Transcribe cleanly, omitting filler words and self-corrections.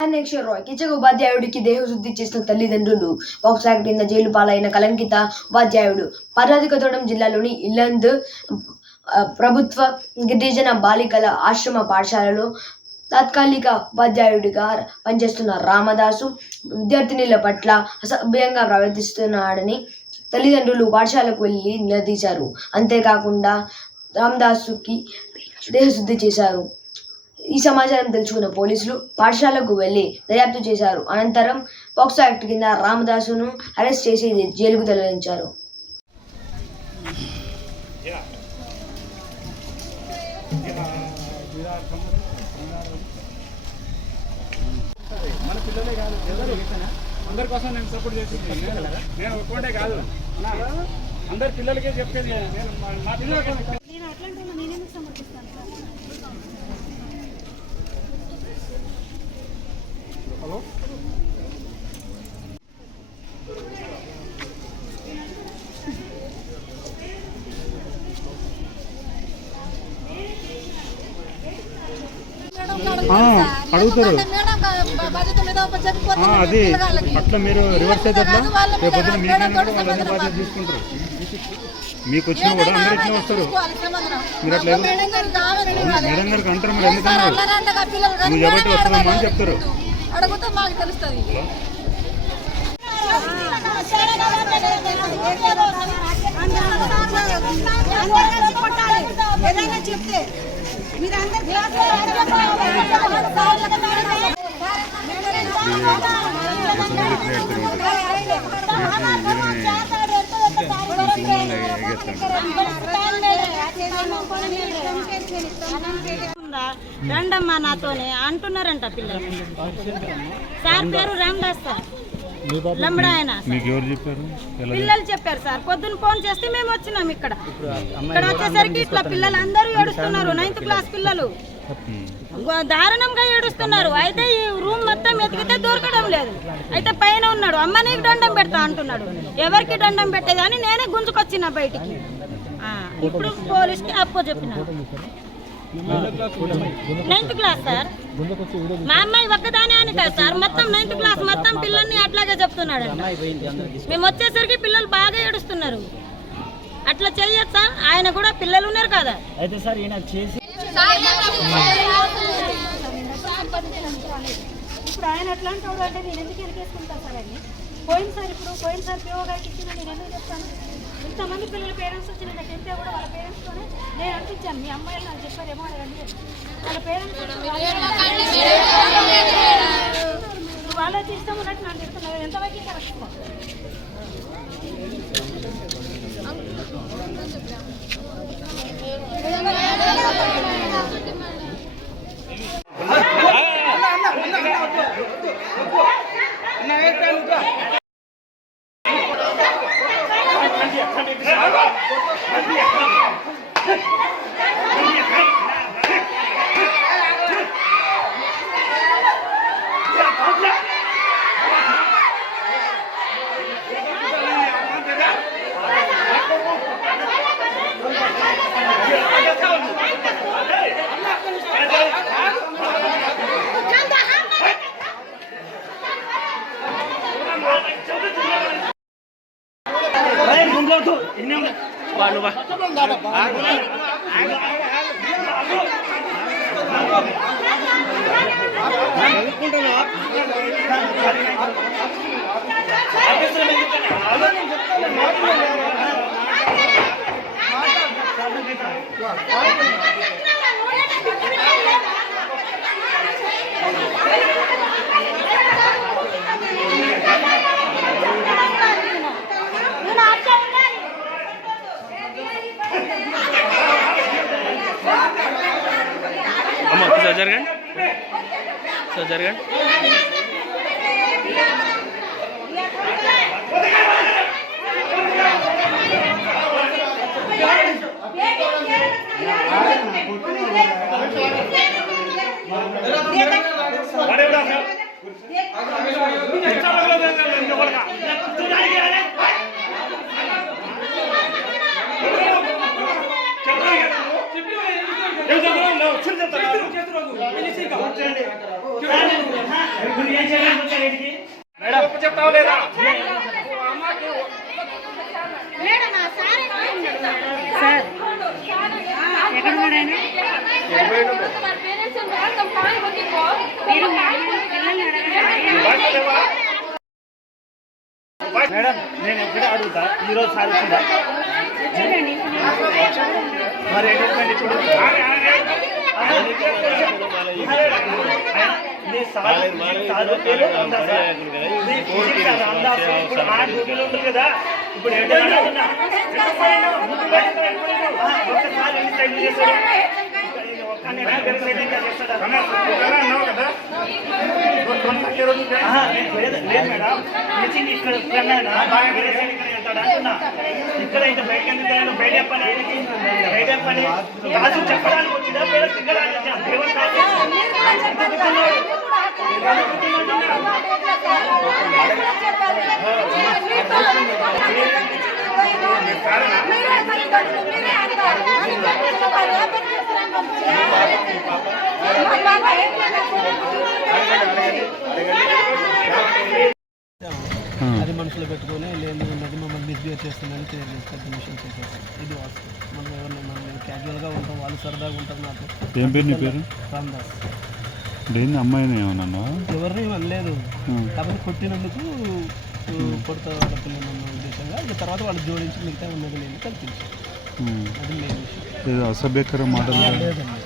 కిచక ఉపాధ్యాయుడికి దేహశుద్ధి చేసిన తల్లిదండ్రులు. పాక్సో యాక్ట్ కింద జైలు పాలైన కలంకిత ఉపాధ్యాయుడు. పర్వత కొత్తగూడెం జిల్లాలోని ఇల్లందు ప్రభుత్వ గిరిజన బాలికల ఆశ్రమ పాఠశాలలో తాత్కాలిక ఉపాధ్యాయుడిగా పనిచేస్తున్న రామదాసు విద్యార్థినుల పట్ల అసభ్యంగా ప్రవర్తిస్తున్నాడని తల్లిదండ్రులు పాఠశాలకు వెళ్లి నిలదీశారు. అంతేకాకుండా రామదాసుకి దేహశుద్ధి చేశారు. ఈ సమాచారం తెలుసుకున్న పోలీసులు పాఠశాలకు వెళ్లి దర్యాప్తు చేశారు. అనంతరం పాక్సో యాక్ట్ కింద రామదాసును అరెస్ట్ చేసి జైలుకు తరలించారు. అందరి కోసం నేను సపోర్ట్ చేసింది నేను ఒక్కటే కాదు, అందరి పిల్లలకే చెప్పేది నేను మా పిల్లలకి. హలో అడుగుతారు అది అట్లా మీరు రివర్స్ అయితే రేపు మీకైనా బాధ్యత తీసుకుంటారు. మీకు వచ్చినా కూడా అందరు ఇచ్చిన వస్తారు. మీరు అట్లా మేడం గారికి అంటారు, మీరు ఎందుకన్నారు నువ్వు ఎవరికి వస్తున్నామా అని చెప్తారు. చెప్తే రండమ్మా నాతోనే అంటున్నారంట పిల్లలు. సార్ పేరు రామదాస్ సార్, లంబడా ఆయన. పిల్లలు చెప్పారు సార్, పొద్దున్న ఫోన్ చేస్తే మేము వచ్చినాం. ఇక్కడ వచ్చేసరికి ఇట్లా పిల్లలు అందరూ ఏడుస్తున్నారు. 9th క్లాస్ పిల్లలు దారుణంగా ఏడుస్తున్నారు. అయితే ఈ రూమ్ మొత్తం ఎతికితే దొరకడం లేదు. అయితే పైన ఉన్నాడు, అమ్మ నీకు దండం పెడతా అంటున్నాడు. ఎవరికి దండం పెట్టేదని నేనే గుంజుకొచ్చిన బయటికి. ఇప్పుడు పోలీస్కి అప్పో చెప్పిన. 9th క్లాస్ సార్, మా అమ్మాయి ఒక్కదానే అని కాదు సార్, మొత్తం 9th క్లాస్ మొత్తం పిల్లల్ని అట్లాగే చెప్తున్నాడు. మేము వచ్చేసరికి పిల్లలు బాగా ఏడుస్తున్నారు. అట్లా చెయ్యొచ్చా? ఆయన కూడా పిల్లలు ఉన్నారు కదా. అయితే సార్ ఈయన చేసి ఇప్పుడు ఆయన ఎట్లాంటి వాడు అంటే నేను ఎందుకు ఎరికేసుకుంటాను సార్ అని. పోయినసారి పిఓ గారికి ఇచ్చిన నేను ఎందుకు చెప్తాను. ఇంతమంది పిల్లల పేరెంట్స్ వచ్చి నేను చెప్తే కూడా వాళ్ళ పేరెంట్స్తోనే నేను అనిపించాను. మీ అమ్మాయిలు నాకు చెప్పారేమో అడగండి. వాళ్ళ పేరెంట్స్ వాళ్ళైతే ఇష్టం ఉన్నట్టు నాకు చెప్తున్నారు. ఎంతవరకు కరెక్ట్ జరగండి. చిన్న మేడం నేను ఎప్పుడే అడుగుతా ఈరోజు సార్ వచ్చిందా మరి ఏంటంటే ఇప్పుడు ఉంటుంది కదా ఇప్పుడు లేదు మేడం ఇక్కడ ఇక్కడ అయితే బయట ఎందుకు బయట పని బయట పని కాదు చెప్పడానికి వచ్చిందా పేరు తిగ్గడానికి అది మనసులో పెట్టుకొని లేదు ఉన్నది మమ్మల్ని మిస్బిహేవ్ చేస్తుందని పెద్ద మిషన్ చేసేస్తాం. ఇది వాస్తవం. మనం ఎవరిని క్యాజువల్గా ఉంటాం, వాళ్ళు సరదాగా ఉంటారు. నాకు ఏం పేరు నీ పేరు? రామ్దాస్. దేన్ని అమ్మాయిని ఏమన్నా? ఎవరిని అనలేదు, కాబట్టి కొట్టినందుకు కొడతా పిల్లలు ఉన్న ఉద్దేశంగా ఇక తర్వాత వాళ్ళు జోడించి మిగతా ఉన్నది నేను కల్పించాను. అది మెయిన్ విషయం. అసభ్యకర మాటలు లేదండి.